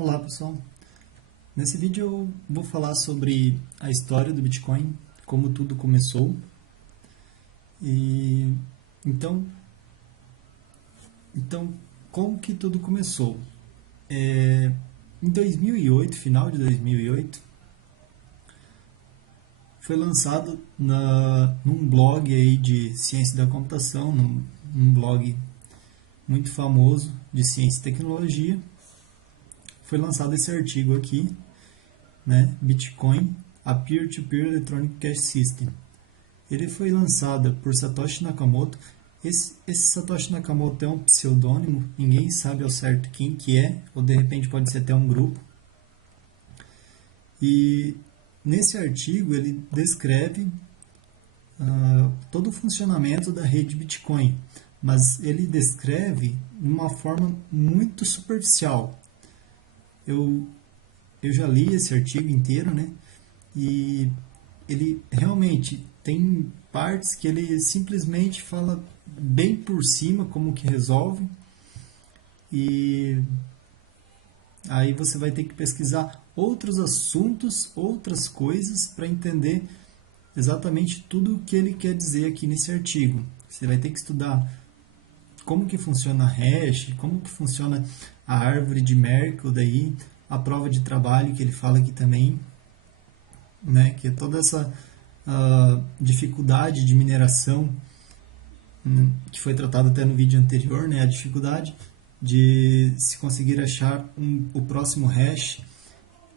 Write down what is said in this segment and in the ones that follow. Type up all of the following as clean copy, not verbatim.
Olá pessoal, nesse vídeo eu vou falar sobre a história do Bitcoin, como tudo começou. E então como que tudo começou? Em 2008, final de 2008, foi lançado num blog aí de ciência da computação, num blog muito famoso de ciência e tecnologia. Foi lançado esse artigo aqui, né? Bitcoin, a Peer-to-Peer Electronic Cash System. Ele foi lançado por Satoshi Nakamoto. Esse Satoshi Nakamoto é um pseudônimo, ninguém sabe ao certo quem que é, ou de repente pode ser até um grupo. E nesse artigo ele descreve todo o funcionamento da rede Bitcoin, mas ele descreve de uma forma muito superficial. Eu já li esse artigo inteiro, né? E ele realmente tem partes que ele simplesmente fala bem por cima como que resolve, e aí você vai ter que pesquisar outros assuntos, outras coisas para entender exatamente tudo o que ele quer dizer aqui nesse artigo. Você vai ter que estudar como que funciona a hash, como que funciona a árvore de Merkle, daí a prova de trabalho que ele fala aqui também, né, que é toda essa dificuldade de mineração, que foi tratado até no vídeo anterior, né, a dificuldade de se conseguir achar o próximo hash.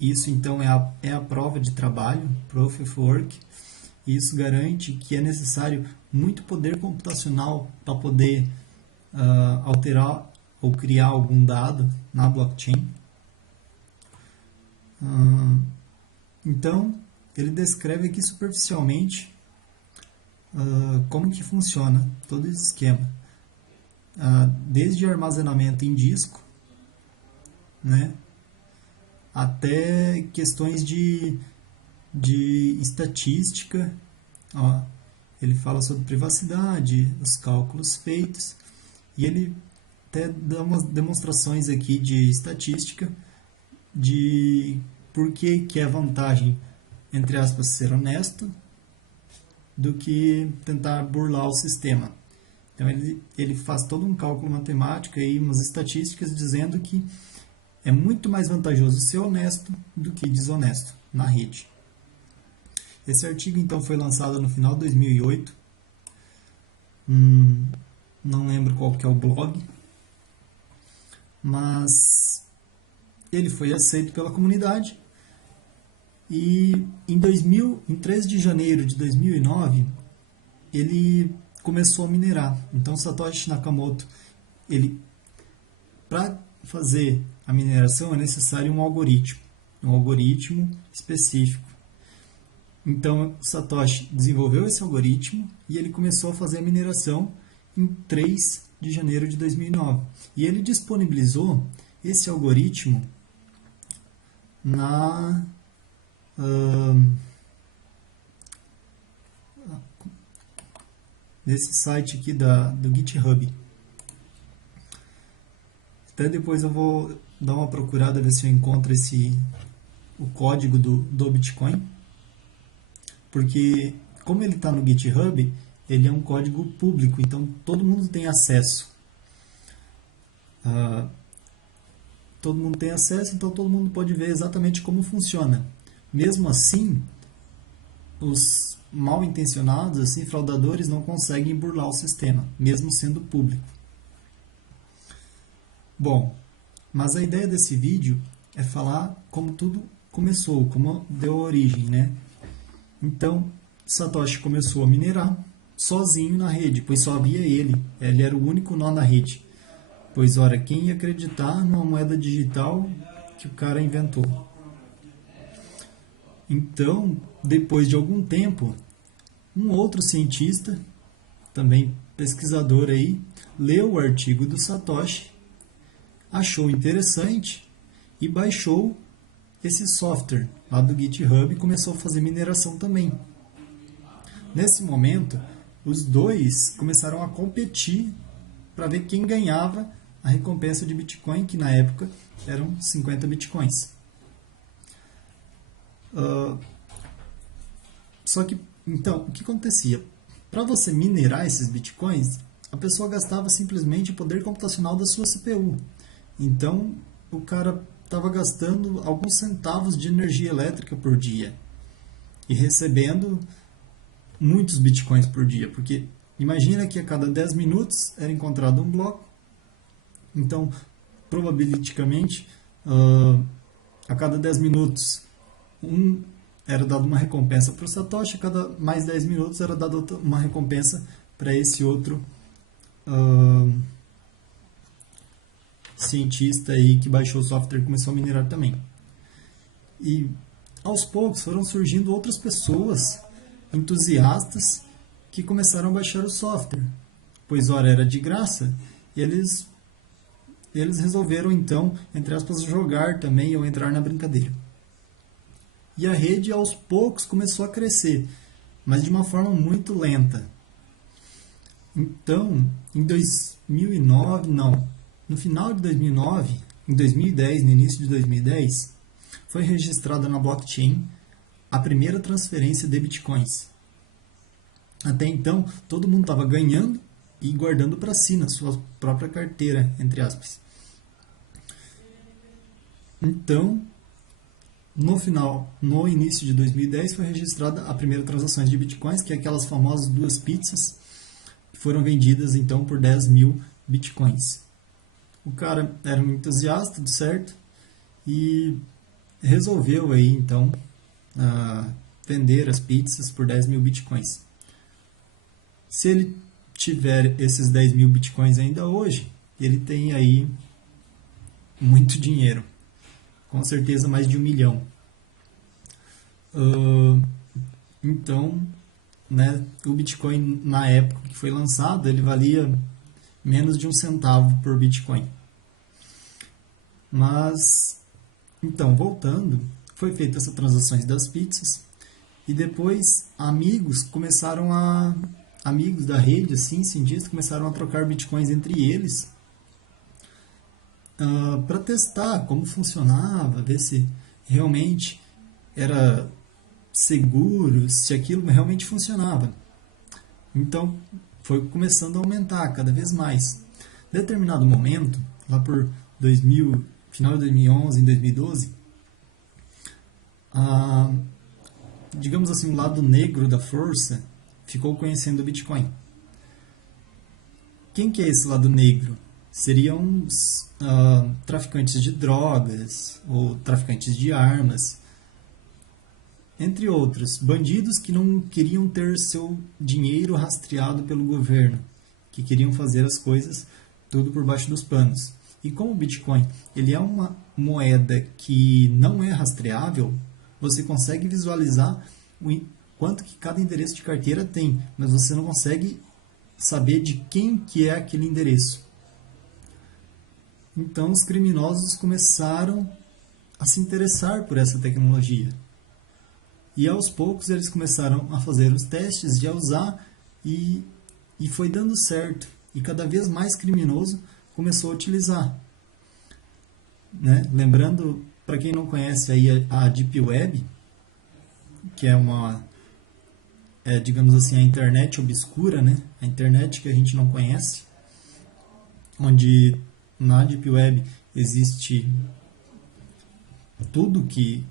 Isso então é a prova de trabalho, Proof of Work. E isso garante que é necessário muito poder computacional para poder alterar ou criar algum dado na blockchain. Então, ele descreve aqui superficialmente como que funciona todo esse esquema. Desde armazenamento em disco, né, até questões de estatística. Ele fala sobre privacidade, os cálculos feitos, e ele até dá umas demonstrações aqui de estatística de por que é vantagem, entre aspas, ser honesto do que tentar burlar o sistema. Então ele faz todo um cálculo matemático e umas estatísticas dizendo que é muito mais vantajoso ser honesto do que desonesto na rede. Esse artigo então foi lançado no final de 2008. Não lembro qual que é o blog, mas ele foi aceito pela comunidade. E em 13 de janeiro de 2009, ele começou a minerar. Então Satoshi Nakamoto, para fazer a mineração é necessário um algoritmo específico. Então Satoshi desenvolveu esse algoritmo e ele começou a fazer a mineração em 3 de janeiro de 2009. E ele disponibilizou esse algoritmo nesse site aqui do GitHub. Até depois eu vou dar uma procurada, ver se eu encontro o código do Bitcoin, porque como ele está no GitHub, ele é um código público, então todo mundo tem acesso. Todo mundo tem acesso, então todo mundo pode ver exatamente como funciona. Mesmo assim, os mal intencionados, assim, fraudadores, não conseguem burlar o sistema, mesmo sendo público. Bom, mas a ideia desse vídeo é falar como tudo começou, como deu origem, né? Então, Satoshi começou a minerar sozinho na rede, pois só havia ele era o único nó na rede. Pois, ora, quem ia acreditar numa moeda digital que o cara inventou? Então, depois de algum tempo, um outro cientista, também pesquisador aí, leu o artigo do Satoshi, achou interessante e baixou esse software lá do GitHub e começou a fazer mineração também. Nesse momento, os dois começaram a competir para ver quem ganhava a recompensa de Bitcoin, que na época eram 50 Bitcoins. Só que, então, o que acontecia? Para você minerar esses Bitcoins, a pessoa gastava simplesmente o poder computacional da sua CPU. Então, o cara estava gastando alguns centavos de energia elétrica por dia e recebendo muitos Bitcoins por dia, porque imagina que a cada 10 minutos era encontrado um bloco, então, probabilisticamente, a cada 10 minutos, era dado uma recompensa para o Satoshi, a cada mais 10 minutos era dada uma recompensa para esse outro cientista aí que baixou o software e começou a minerar também. E aos poucos foram surgindo outras pessoas entusiastas que começaram a baixar o software, pois ora era de graça, e eles resolveram então, entre aspas, jogar também ou entrar na brincadeira. E a rede aos poucos começou a crescer, mas de uma forma muito lenta. Então, em 2009, não, no final de 2009, em 2010, no início de 2010, foi registrada na blockchain a primeira transferência de Bitcoins. Até então, todo mundo estava ganhando e guardando para si, na sua própria carteira, entre aspas. Então, no início de 2010, foi registrada a primeira transação de Bitcoins, que é aquelas famosas 2 pizzas, que foram vendidas então por 10 mil Bitcoins. O cara era um entusiasta, tudo certo, e resolveu aí então vender as pizzas por 10 mil Bitcoins. Se ele tiver esses 10 mil Bitcoins ainda hoje, ele tem aí muito dinheiro. Com certeza mais de 1 milhão. Então, né, o Bitcoin na época que foi lançado, ele valia menos de 1 centavo por Bitcoin. Mas, então, voltando, foi feita essa transações das pizzas e depois amigos da rede, assim, cientistas, começaram a trocar Bitcoins entre eles para testar como funcionava, ver se realmente era seguro, se aquilo realmente funcionava. Então, foi começando a aumentar cada vez mais. Em determinado momento, lá por 2000, final de 2011, em 2012, digamos assim, o lado negro da força ficou conhecendo o Bitcoin. Quem que é esse lado negro? Seriam os traficantes de drogas ou traficantes de armas, entre outros, bandidos que não queriam ter seu dinheiro rastreado pelo governo, que queriam fazer as coisas tudo por baixo dos panos. E como o Bitcoin ele é uma moeda que não é rastreável, você consegue visualizar quanto que cada endereço de carteira tem, mas você não consegue saber de quem que é aquele endereço. Então os criminosos começaram a se interessar por essa tecnologia. E aos poucos eles começaram a fazer os testes de usar e foi dando certo. E cada vez mais criminoso começou a utilizar. Né? Lembrando, para quem não conhece aí a Deep Web, que é digamos assim, a internet obscura, né? A internet que a gente não conhece, onde na Deep Web existe tudo que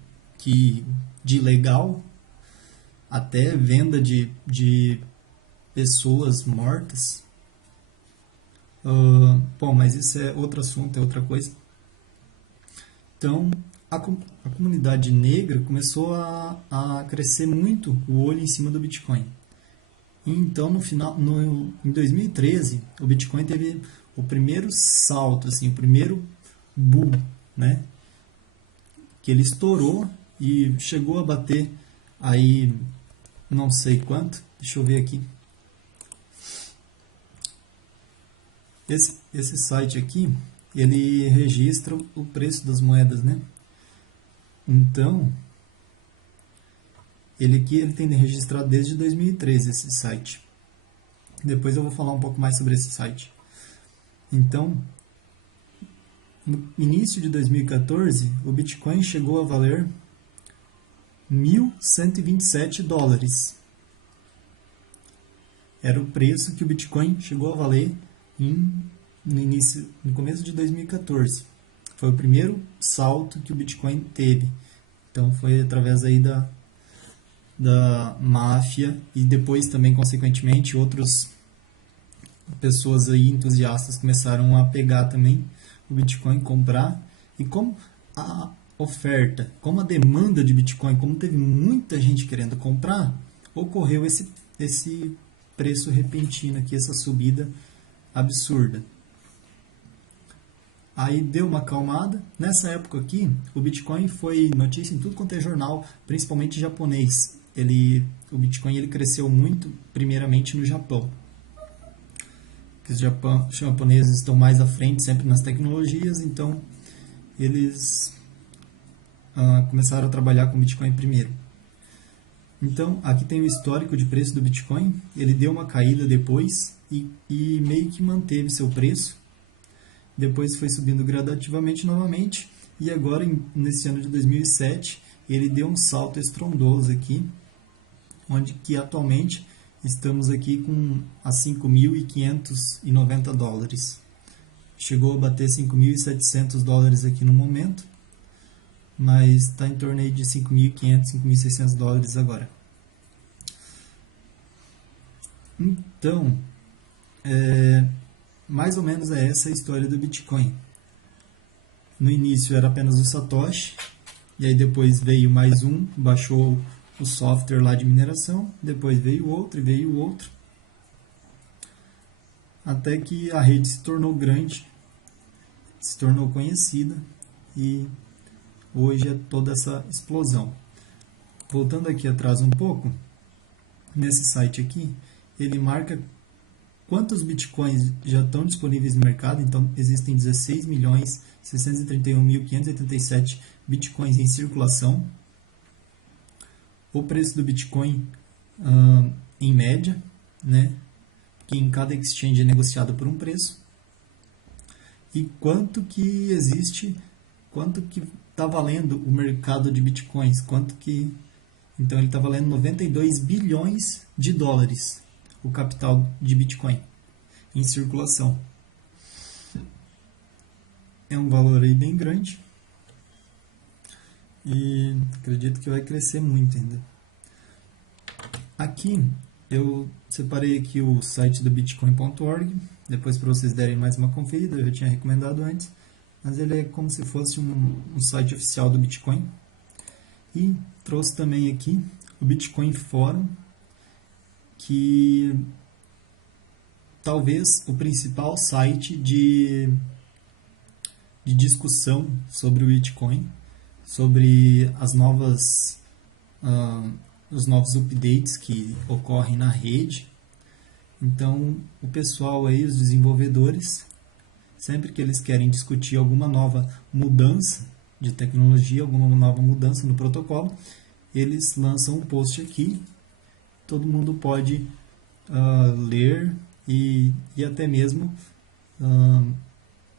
de legal, até venda de pessoas mortas. Bom, mas isso é outro assunto, é outra coisa. Então, a comunidade negra começou a crescer muito o olho em cima do Bitcoin. E então, em 2013, o Bitcoin teve o primeiro salto, assim, o primeiro boom, né? Que ele estourou e chegou a bater aí, não sei quanto, deixa eu ver aqui. Esse site aqui, ele registra o preço das moedas, né? Então, ele tem registrado desde 2013 esse site. Depois eu vou falar um pouco mais sobre esse site. Então, No início de 2014, o Bitcoin chegou a valer 1.127 dólares. Era o preço que o Bitcoin chegou a valer no começo de 2014. Foi o primeiro salto que o Bitcoin teve. Então foi através aí da máfia e depois também, consequentemente, outras pessoas aí entusiastas começaram a pegar também o Bitcoin, comprar. E como a oferta, como a demanda de Bitcoin, como teve muita gente querendo comprar, ocorreu esse preço repentino aqui, essa subida absurda. Aí deu uma acalmada. Nessa época aqui, o Bitcoin foi notícia em tudo quanto é jornal, principalmente japonês. O Bitcoin ele cresceu muito, primeiramente no Japão. Os japoneses estão mais à frente sempre nas tecnologias, então eles começaram a trabalhar com o Bitcoin primeiro. Então, aqui tem o histórico de preço do Bitcoin. Ele deu uma caída depois e meio que manteve seu preço. Depois foi subindo gradativamente novamente. E agora, nesse ano de 2007, ele deu um salto estrondoso aqui, onde que atualmente estamos aqui com a 5.590 dólares. Chegou a bater 5.700 dólares aqui no momento, mas está em torno aí de 5.500, 5.600 dólares agora. Então, mais ou menos é essa a história do Bitcoin. No início era apenas o Satoshi, e aí depois veio mais um, baixou o software lá de mineração, depois veio outro e veio outro, até que a rede se tornou grande, se tornou conhecida e hoje é toda essa explosão. Voltando aqui atrás um pouco, nesse site aqui, ele marca quantos bitcoins já estão disponíveis no mercado. Então existem 16.631.587 bitcoins em circulação. O preço do bitcoin em média, né, que em cada exchange é negociado por um preço, e quanto que existe, quanto que está valendo o mercado de bitcoins, então ele está valendo 92 bilhões de dólares o capital de bitcoin em circulação. É um valor aí bem grande e acredito que vai crescer muito ainda. Aqui eu separei aqui o site do bitcoin.org, depois para vocês derem mais uma conferida, eu já tinha recomendado antes, mas ele é como se fosse um site oficial do Bitcoin. E trouxe também aqui o Bitcoin Forum, que talvez o principal site de discussão sobre o Bitcoin, sobre os novos updates que ocorrem na rede. Então, o pessoal aí, os desenvolvedores, sempre que eles querem discutir alguma nova mudança de tecnologia, alguma nova mudança no protocolo, eles lançam um post aqui. Todo mundo pode ler e até mesmo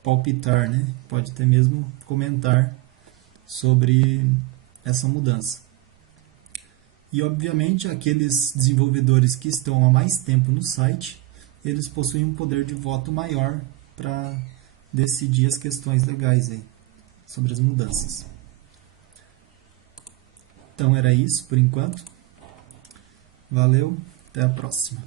palpitar, né? Pode até mesmo comentar sobre essa mudança. E obviamente aqueles desenvolvedores que estão há mais tempo no site, eles possuem um poder de voto maior para decidir as questões legais aí, sobre as mudanças. Então era isso por enquanto. Valeu, até a próxima.